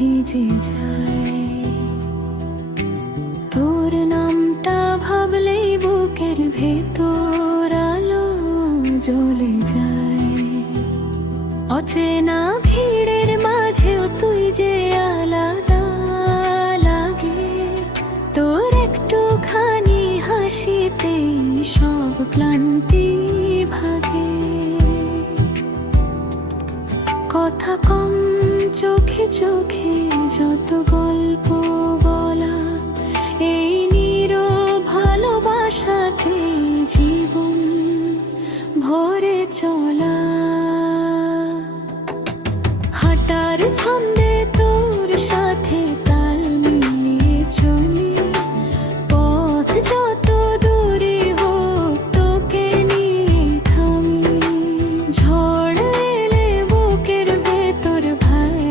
ভিজে যায়। তোর নামটা ভাবলেই বুকের ভেতর আলো জ্বলে যায়। অচেনা ভিড়ের মাঝেও তুই যে আলাদা লাগে। তোর একটুখানি হাসিতেই সব ক্লান্তি ভাগে। কথা কম, চোখে চোখে যত গল্প বলা, এই নীরব ভালোবাসাতে জীবন ভরে চলা। হাঁটার ছন্দে তোর সাথে তাল মিলিয়ে চলি, পথ যত দূরে হোক তোকে নিয়ে থামি। ঝড় এলে বুকের ভেতর ভাই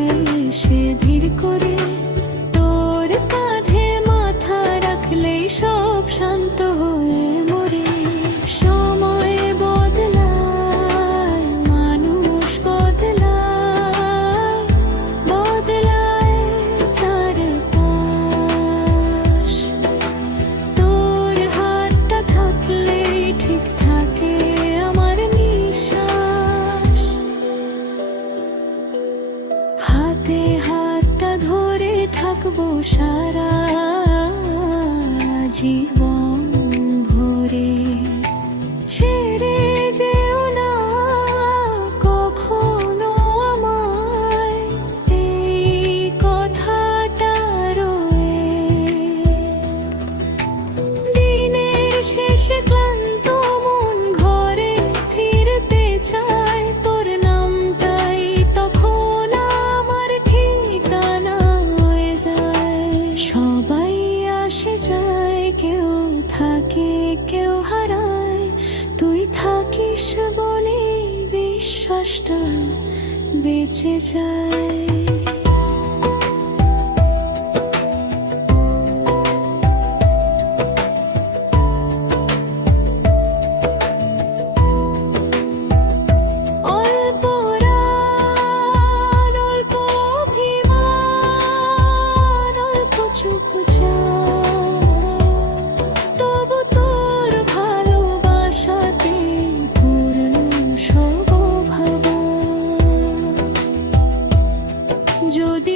এসে ধীর করে, তোর কাঁধে মাথা রাখলেই সব শান্ত হয়ে মরে। সময় বদলায়, মানুষ বদলায়, বদলায় চারপাশ। তোর হাতটা থাকলেই ঠিক থাকে আমার নিঃশ্বাস। হাতে হাতটা ধরে থাকবো সারা জীবন ভরে। ছেড়ে যেও না কখনো আমায়, এই কথাটা রয়ে। দিনের শেষে ক্লান্ত মন ঘরে ফিরতে চায়, তোর নামটাই তখন আমার ঠিকানা হয়ে যায়। সবাই আসে যায়, কেউ থাকে কেউ হারায়, তুই থাকিস বলে বিশ্বাসটা বেঁচে যায়। অল্প রাত, অল্প অভিমান, অল্প চুপচাপ, তবু তোর ভালোবাসাতে পূর্ণ সব ভাবা। যদি